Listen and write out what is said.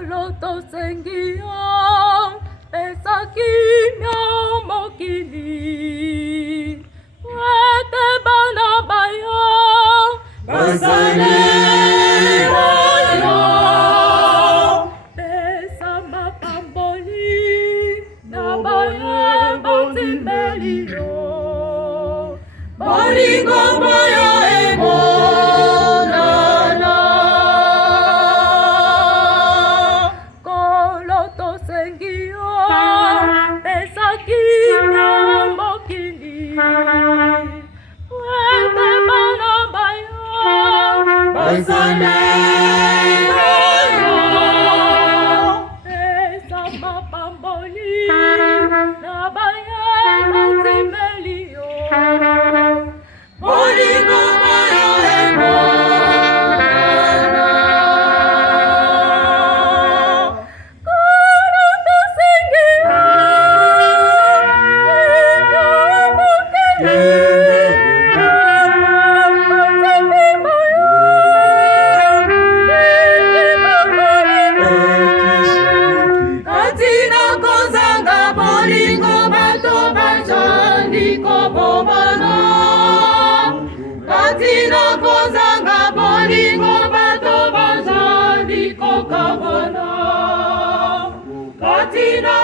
Nkolo sengi, pesa kimia mokili. Wete bana bayo, basane bayo. Pesa mapamboli, na bayo botimbeli yo. Bolingo bayo emonana. Nkolo sengi, pesa kimia mokili. Wete bana bayo, basane bayo. Pesa mapamboli, na bayo botimbeli yo. Bolingo bayo emonana. Nkolo sengi, katina kozanga bolingo bato bajandi kobomana. Katina kozanga bolingo bato bajandi kokabana. Katina